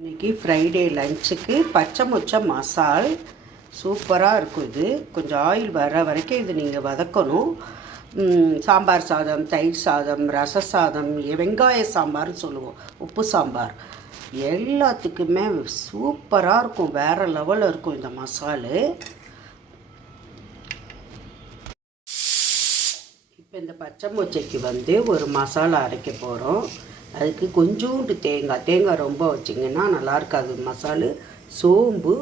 இன்றைக்கி ஃப்ரைடே லஞ்சுக்கு பச்சை மொச்சை மசால் சூப்பராக இருக்கும். இது கொஞ்சம் ஆயில் வர வரைக்கும் இது நீங்கள் வதக்கணும். சாம்பார் சாதம், தயிர் சாதம், ரச சாதம், வெங்காய சாம்பார்னு சொல்லுவோம், உப்பு சாம்பார், எல்லாத்துக்குமே சூப்பராக இருக்கும். வேறு லெவலில் இருக்கும் இந்த மசாலு. இப்போ இந்த பச்சை மொச்சைக்கு ஒரு மசாலா அரைக்க போகிறோம். அதுக்கு கொஞ்சோண்டு தேங்காய் ரொம்ப வச்சிங்கன்னா நல்லா இருக்காது மசாலு. சோம்பு,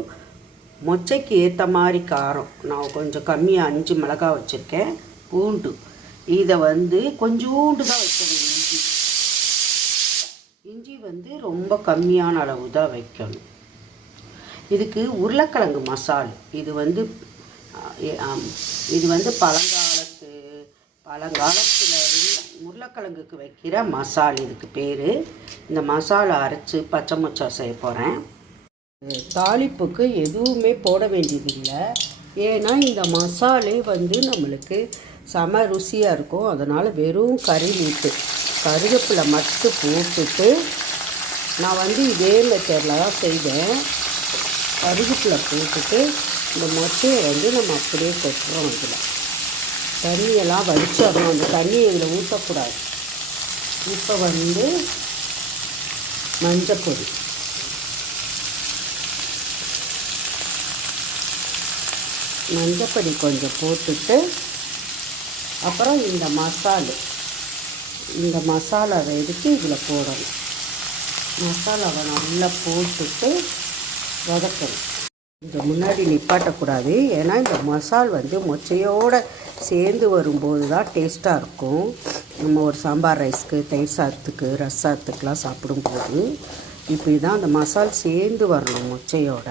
மொச்சைக்கு ஏற்ற மாதிரி காரம் நான் கொஞ்சம் கம்மியாக 5 மிளகாய் வச்சுருக்கேன். பூண்டு இதை கொஞ்சோண்டு தான் வைக்கணும். இஞ்சி ரொம்ப கம்மியான அளவு தான் வைக்கணும். இதுக்கு உருளைக்கிழங்கு மசால். இது பழங்காலத்தில் உருளைக்கிழங்குக்கு வைக்கிற மசால் இதுக்கு பேர். இந்த மசாலா அரைச்சி பச்சை மொச்சா செய்ய போகிறேன். தாளிப்புக்கு எதுவுமே போட வேண்டியதில்லை. ஏன்னா இந்த மசாலே நம்மளுக்கு செம ருசியாக இருக்கும். அதனால் வெறும் கருவேப்பிலை மட்டும் போட்டுட்டு நான் இதே மெத்தடில் தான் செய்வேன். கருவேப்பிலை போட்டுட்டு இந்த மொச்சையை நம்ம அப்படியே கொட்டுறோம். இதில் தண்ணியெல்லாம் வடிச்சிடணும். அந்த தண்ணியை இதில் ஊற்றக்கூடாது. இப்போ மஞ்சப்பொடி, மஞ்சப்பொடி கொஞ்சம் போட்டுட்டு அப்புறம் இந்த மசாலாவை எடுத்து இதில் போடணும். மசாலாவை நல்லா போட்டுட்டு வதக்கணும். இந்த முன்னாடி நிப்பாட்டக்கூடாது. ஏன்னா இந்த மசால் மொச்சையோடு சேர்ந்து வரும்போது தான் டேஸ்ட்டாக இருக்கும். நம்ம ஒரு சாம்பார் ரைஸ்க்கு, தயிர் சாதத்துக்கு, ரசத்துக்கெலாம் சாப்பிடும்போது இப்படி தான் அந்த மசால் சேர்ந்து வரணும் மொச்சையோட.